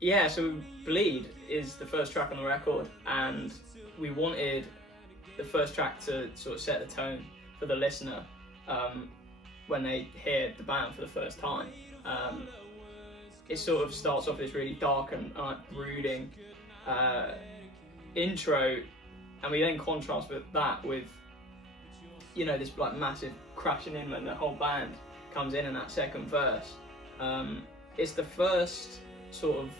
Yeah, so Bleed is the first track on the record, and we wanted the first track to sort of set the tone for the listener when they hear the band for the first time. It sort of starts off this really dark and brooding intro, and we then contrast with that with, you know, this like massive crashing in when the whole band comes in that second verse. It's the first sort of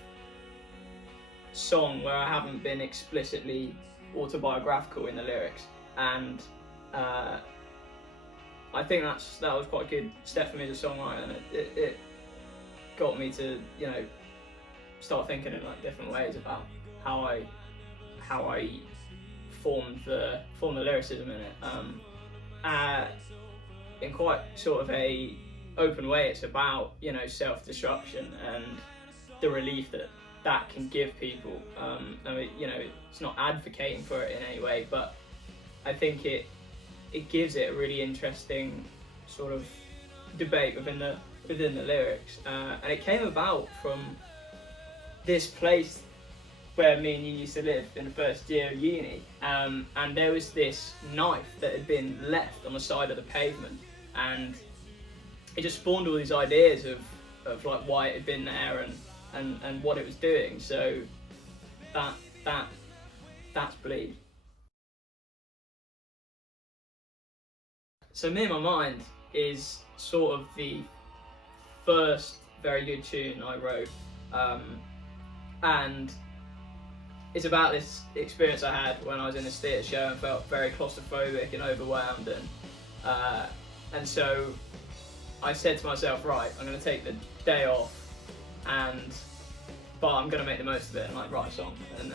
song where I haven't been explicitly autobiographical in the lyrics, and I think that was quite a good step for me as a songwriter, and it got me to, you know, start thinking in like different ways about how I formed the lyricism in it. In quite sort of a open way, it's about, you know, self-destruction and the relief that can give people. I mean, you know, it's not advocating for it in any way, but I think it gives it a really interesting sort of debate within the lyrics, and it came about from this place where me and you used to live in the first year of uni, and there was this knife that had been left on the side of the pavement, and it just spawned all these ideas of like why it had been there and what it was doing. So that's Bleed. So Me in My Mind is sort of the first very good tune I wrote, and it's about this experience I had when I was in this theatre show and felt very claustrophobic and overwhelmed, and so I said to myself, right, I'm going to take the day off, but I'm going to make the most of it and like write a song and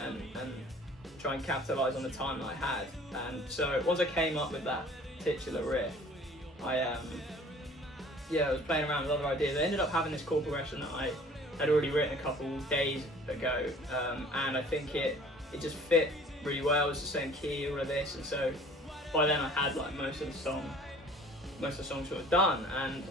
try and capitalise on the time that I had. And so once I came up with that titular riff, I was playing around with other ideas. I ended up having this chord progression that I had already written a couple days ago, and I think it just fit really well. It was the same key, all of this, and so by then I had like most of the song sort of done, and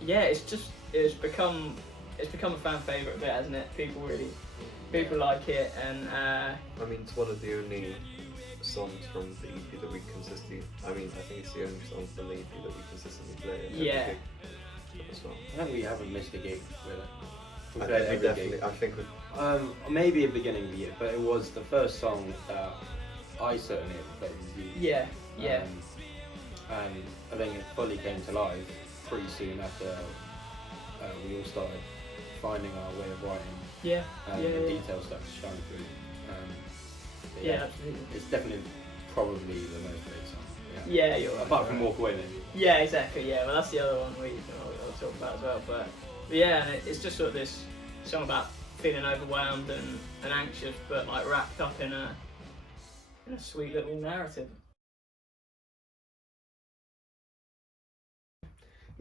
it's become a fan favourite bit, hasn't it? People like it, and I mean, it's one of the only songs from the EP that we consistently. I think it's the only song from the EP that we consistently play. At every Yeah. gig as well. I think we haven't missed a gig with it. We I played think we every definitely. gig. I think we. Maybe at the beginning of the year, but it was the first song that I certainly ever played with you. yeah. And I think it fully came to life pretty soon after we all started finding our way of writing. And the details started to shine through. Yeah, absolutely. It's definitely probably the most played song. Yeah, you're right. Apart from Walk Away, maybe. Yeah, exactly. Yeah, well, that's the other one I'll talk about as well. But yeah, and it's just sort of this song about feeling overwhelmed and anxious, but like wrapped up in a sweet little narrative.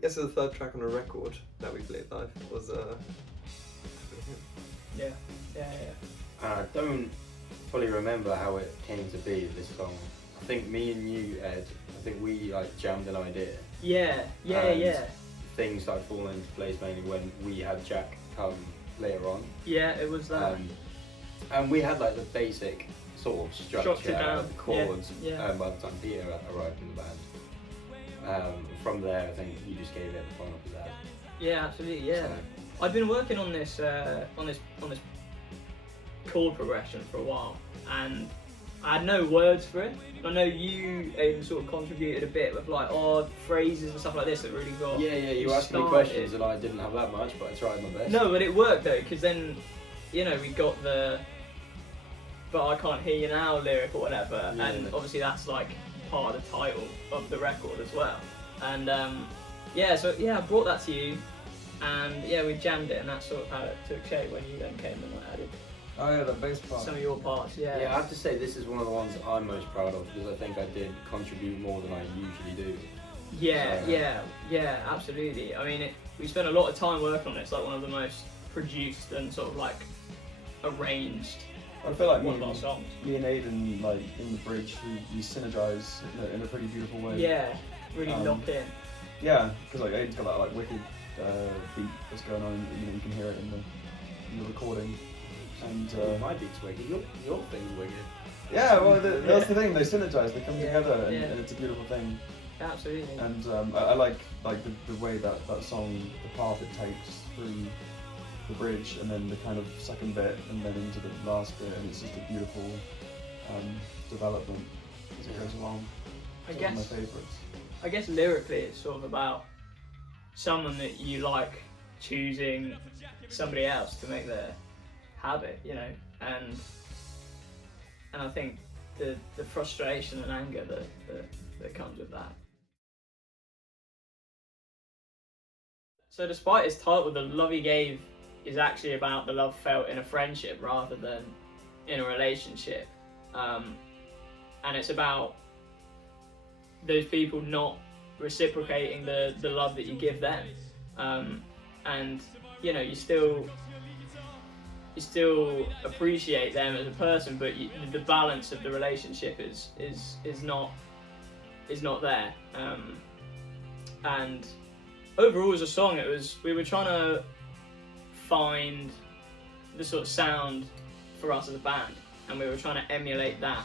Yeah, so the third track on the record that we played live was Yeah. I don't fully remember how it came to be, this song. I think me and you, Ed, we like jammed an idea. Yeah. Things started falling into place mainly when we had Jack come later on. Yeah, it was that. And we had like the basic sort of structure, down. the chords, Yeah. by the time Peter arrived in the band. From there, I think you just gave it the final pizzazz. Yeah, absolutely. Yeah. So, I've been working on this chord progression for a while, and I had no words for it. I know you even sort of contributed a bit with like odd phrases and stuff like this that really got. yeah, you asked me questions and I didn't have that much, but I tried my best. No, but it worked though, because then, you know, we got the "But I Can't Hear You Now" lyric or whatever, Yeah. and obviously that's like part of the title of the record as well. And I brought that to you, and we jammed it, and that's sort of how it took shape when you then came and added Oh yeah, the bass part. some of your parts. Yeah, I have to say this is one of the ones I'm most proud of because I think I did contribute more than I usually do. Yeah, absolutely. I mean, we spent a lot of time working on it. It's like one of the most produced and sort of like arranged I feel like one of our songs. me and Aiden, like in the bridge, we synergize in a pretty beautiful way. Yeah, really locked in. Yeah, because like Aiden's got that like wicked beat that's going on. You know, you can hear it in the recording. And my beat's wicked. Your thing's wicked. yeah, well, that's the thing. They synergize. They come together, and it's a beautiful thing. Absolutely. And I like the way that song, the path it takes through the bridge, and then the kind of second bit, and then into the last bit, and it's just a beautiful development as it goes along. It's one of my favourites. I guess lyrically, it's sort of about someone that you like choosing somebody else to make their habit, you know, and I think the frustration and anger that comes with that. So despite its title, the love he gave is actually about the love felt in a friendship rather than in a relationship, and it's about those people not reciprocating the love that you give them, and you know, you still appreciate them as a person, but the balance of the relationship is not there. And overall, as a song, we were trying to find the sort of sound for us as a band, and we were trying to emulate that,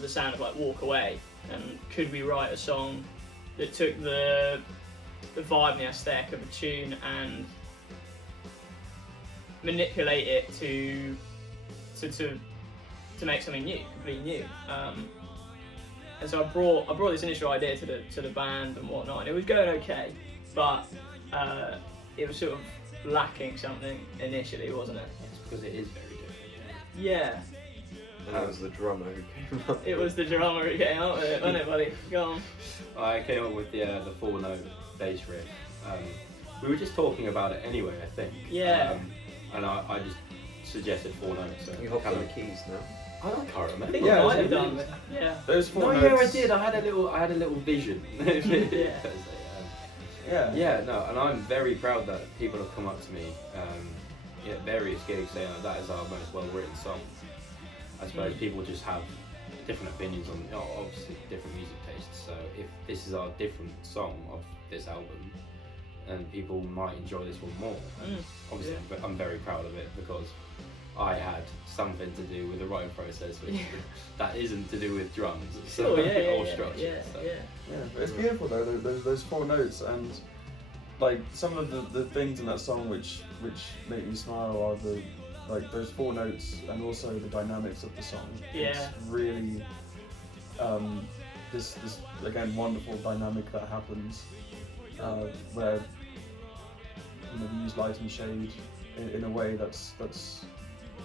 the sound of like Walk Away. And could we write a song that took the vibe and the aesthetic of a tune and manipulate it to make something new, completely new. And so I brought this initial idea to the band and whatnot, and it was going okay, but it was sort of lacking something initially, wasn't it? It's because it is very different. Yeah. And it was the drummer who came up. It was the drummer who came up with it, wasn't it, buddy? Go on. I came up with the 4-note bass riff. We were just talking about it anyway, I think. Yeah. And I just suggested 4 notes. So You hopped on the keys now. I can't remember. I think Yeah, I might have it done. was- Yeah. Those 4 No, notes. yeah, I did. I had a little vision. Yeah. Yeah. Yeah, no, and I'm very proud that people have come up to me at various gigs saying that is our most well-written song. I suppose people just have different opinions on, obviously, different music tastes. So if this is our different song of this album, and people might enjoy this one more. And obviously, I'm very proud of it because I had something to do with the writing process, which that isn't to do with drums or structure. Yeah, but it's beautiful though. Those 4 notes, and like some of the things in that song which make me smile are those 4 notes, and also the dynamics of the song. Yeah. It's really this again wonderful dynamic that happens where we use light and shade in a way that's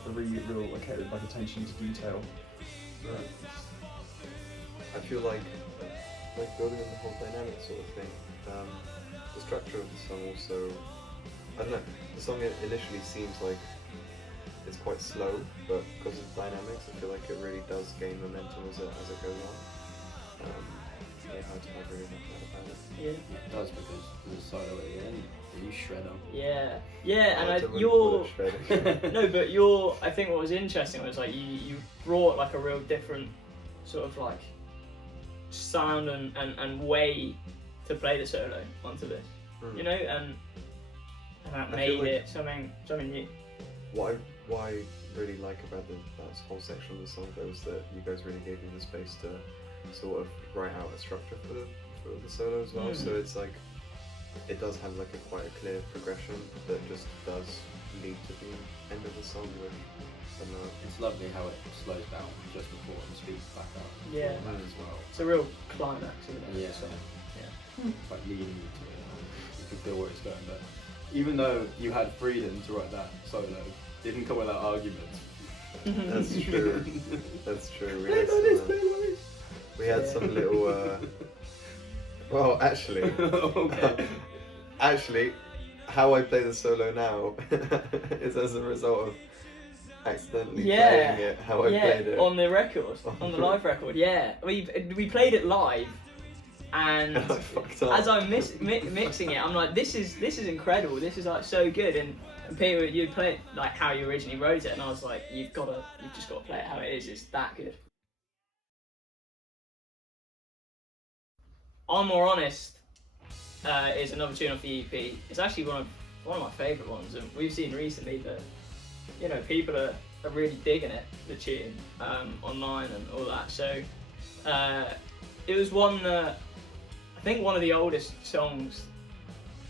a really real like attention to detail. I feel like building on the whole dynamic sort of thing. The structure of the song also, I don't know, the song initially seems like it's quite slow, but because of the dynamics, I feel like it really does gain momentum as it goes on. I really like that about it. Yeah. It does, because there's a solo at the end. You shred them. Yeah, I and wouldn't call it shredding. no, but I think what was interesting was like you brought like a real different sort of like sound and way to play the solo onto this, you know, and that made like it something new. What I really like about that whole section of the song though is that you guys really gave me the space to sort of write out a structure for the solo as well. So it's like it does have like quite a clear progression that just does lead to the end of the song, which I don't know. It's lovely how it slows down just before and speeds back up. Yeah. That as well. It's a real climax, isn't it? Yeah. So, It's like leading you to it. You can feel where it's going. But even though you had freedom to write that solo, it didn't come without arguments. That's true. That's true. We had some little. Well, actually, Okay. actually, how I play the solo now is as a result of accidentally playing it how I played it. on the record, on the live record. Yeah, we played it live, and I fucked up. as I'm mixing it, I'm like, this is incredible. This is like so good. And Peter, you play it like how you originally wrote it, and I was like, you've just got to play it how it is. It's that good. I'm more honest is another tune off the EP. It's actually one of my favourite ones, and we've seen recently that, you know, people are really digging it, the tune, online and all that. So it was one that I think one of the oldest songs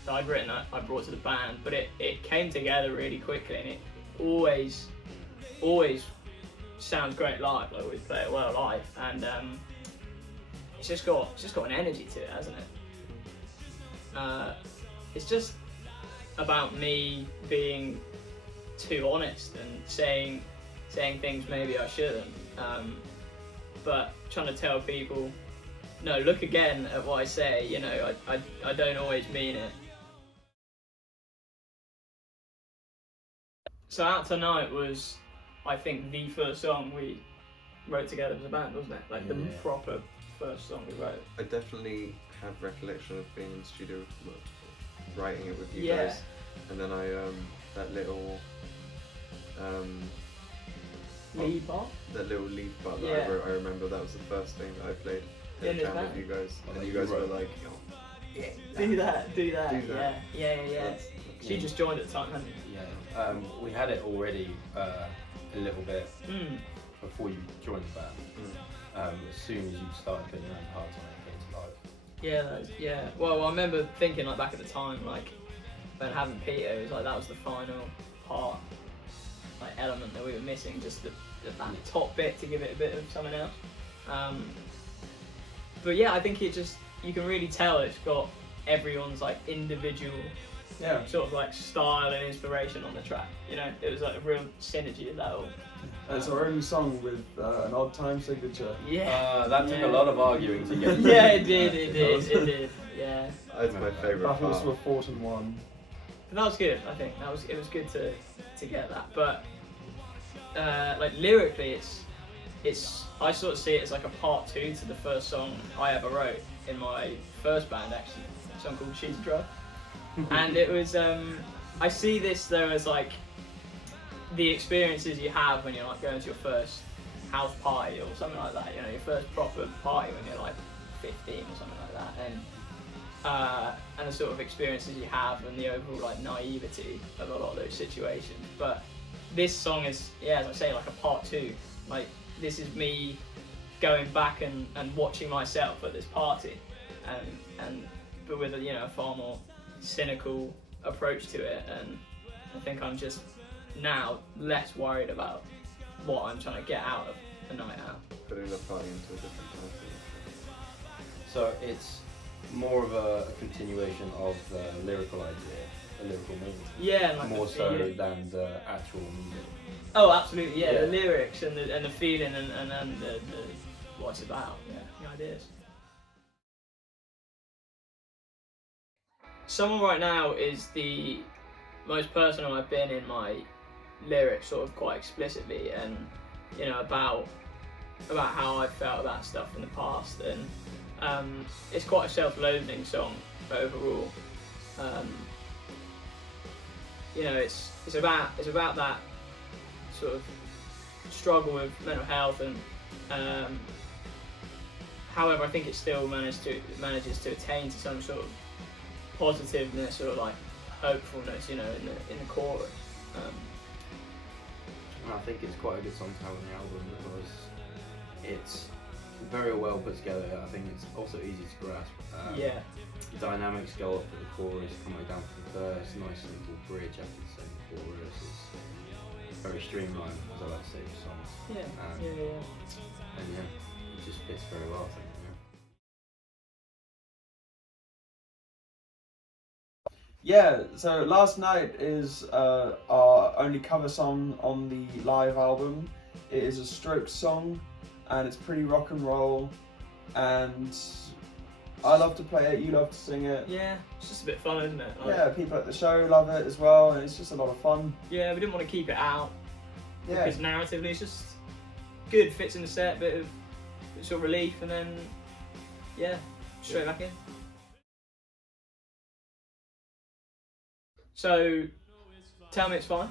that I'd written that I brought to the band, but it came together really quickly, and it always sounds great live. I always play it well live, and it's just got an energy to it, hasn't it? It's just about me being too honest and saying things maybe I shouldn't, but trying to tell people, no, look again at what I say. You know, I don't always mean it. So Out Tonight was, I think, the first song we wrote together as a band, wasn't it? Like the proper first song we wrote. I definitely have recollection of being in the studio writing it with you guys, and then I that little lead part. That little lead part that I wrote. I remember that was the first thing that I played in a jam with you guys, and you guys were like, yeah, do that. Yeah. She just joined at the time, hadn't you? Yeah, we had it already a little bit before you joined the band. As soon as you started putting your own parts on it, it came to life. Yeah. Well, I remember thinking like back at the time, like when having Peter, it was like that was the final part, like element that we were missing, just that top bit to give it a bit of something else. But yeah, I think it just, you can really tell it's got everyone's like individual sort of like style and inspiration on the track. You know, it was like a real synergy of that all. It's our only song with an odd time signature. Yeah. That took a lot of arguing to get. Yeah, it did. Yeah. That's my favourite part. Battles were fought and won. But that was good. I think it was good to get that. But like lyrically, it's I sort of see it as like a part 2 to the first song I ever wrote in my first band, actually, a song called She's a Drug. And it was I see this though as like the experiences you have when you're like going to your first house party or something like that, you know, your first proper party when you're like 15 or something like that, and the sort of experiences you have and the overall like naivety of a lot of those situations. But this song is, as I say, like a part 2. Like, this is me going back and watching myself at this party, but with a far more cynical approach to it, and I think I'm just now less worried about what I'm trying to get out of a night out. Putting the party into a different party. So it's more of a continuation of the lyrical idea, a lyrical meaning. Yeah, and like more so than the actual music. Oh, absolutely, yeah. The lyrics and the feeling and the what it's about, the ideas. Someone Right Now is the most personal I've been in my lyrics, sort of quite explicitly, and about how I felt about stuff in the past, and it's quite a self-loathing song overall. It's about that sort of struggle with mental health, and however I think it still manages to attain to some sort of positiveness or like hopefulness, in the chorus. And I think it's quite a good song to have on the album because it's very well put together. I think it's also easy to grasp. The dynamics go up at the chorus, coming down to the verse, nice simple bridge after the same chorus. It's very streamlined, as I like to say for songs. And it just fits very well, I think. Yeah, so Last Night is our only cover song on the live album. It is a Strokes song, and it's pretty rock and roll, and I love to play it, you love to sing it. Yeah, it's just a bit fun, isn't it? People at the show love it as well, and it's just a lot of fun. Yeah, we didn't want to keep it out, because narratively it's just good, fits in the set, bit of sort of relief, and then, straight back in. So, Tell Me It's Fine.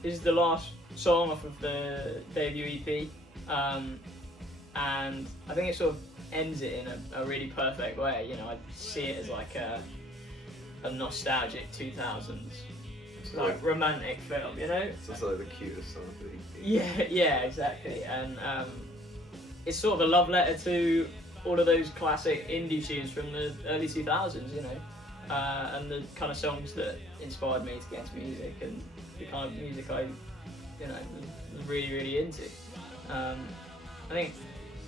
This is the last song off of the debut EP, and I think it sort of ends it in a really perfect way. You know, I see it as like a nostalgic 2000s like romantic film. You know, It's just like the cutest song that yeah, exactly. And it's sort of a love letter to all of those classic indie tunes from the early 2000s, you know, and the kind of songs that inspired me to get into music and the kind of music I, you know, was really, really into. I think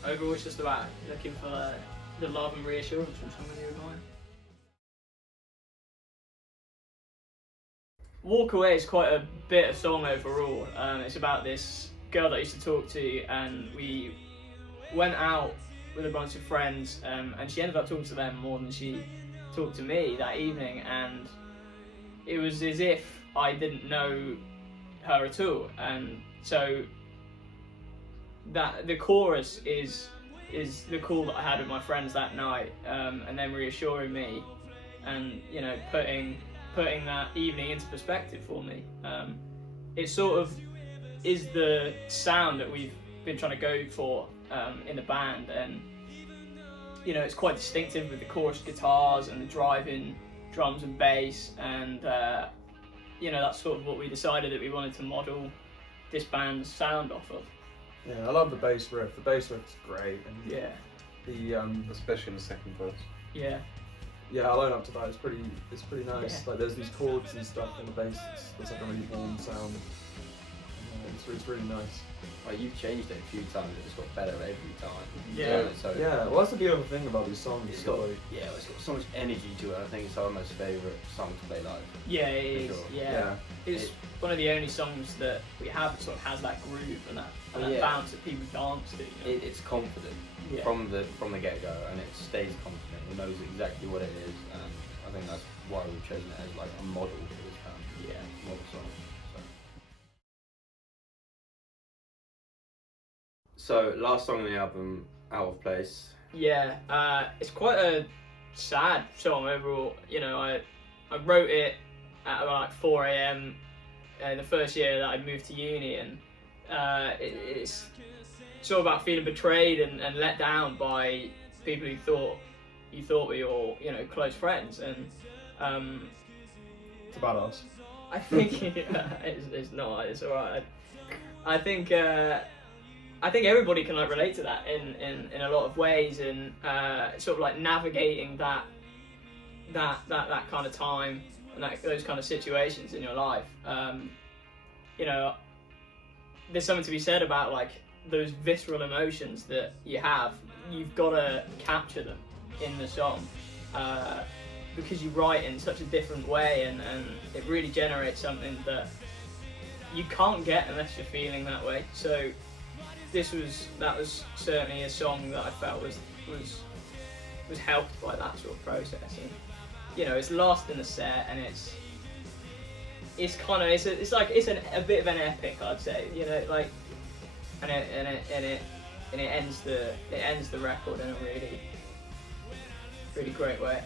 overall it's just about looking for the love and reassurance from someone you admire. Walk Away is quite a bitter song overall. It's about this girl that I used to talk to, and we went out with a bunch of friends, and she ended up talking to them more than she talked to me that evening, and it was as if I didn't know her at all. And so that the chorus is the call that I had with my friends that night, and then reassuring me, and you know, putting that evening into perspective for me. It sort of is the sound that we've been trying to go for in the band, and you know, it's quite distinctive with the chorus guitars and the driving drums and bass, and you know, that's sort of what we decided that we wanted to model this band's sound off of. Yeah, I love the bass riff. The bass riff is great, and Yeah, the especially in the second verse. yeah, yeah, I line up to that. It's pretty nice. Yeah. Like there's these chords and stuff in the bass. It's like a really warm sound. It's really nice. Like, you've changed it a few times, it's got better every time. Yeah. So Yeah, well that's the beautiful thing about these songs. it's It's got like, it's got so much energy to it. I think it's our most favourite song to play live. yeah, it For is. sure. Yeah. It's one of the only songs that we have that sort of has that groove and that, Oh, that yeah. bounce that people dance to. You know? It's confident Yeah. from the get go, and it stays confident. It knows exactly what it is, and I think that's why we've chosen it as like a model for this band. Yeah. Model song. So last song on the album, Out of Place. Yeah, it's quite a sad song overall. You know, I wrote it at about like 4 a.m. The first year that I moved to uni, and it's sort of about feeling betrayed and let down by people who you thought were your, you know, close friends. And it's about us. I think it's not. It's alright. I think everybody can like relate to that in a lot of ways, and sort of like navigating that kind of time and those kind of situations in your life. You know, there's something to be said about like those visceral emotions that you have. You've got to capture them in the song because you write in such a different way, and it really generates something that you can't get unless you're feeling that way. So that was certainly a song that I felt was helped by that sort of process. And you know, it's lost in the set, and it's kind of it's a bit of an epic, I'd say. You know, like, and it ends the record in a really great way.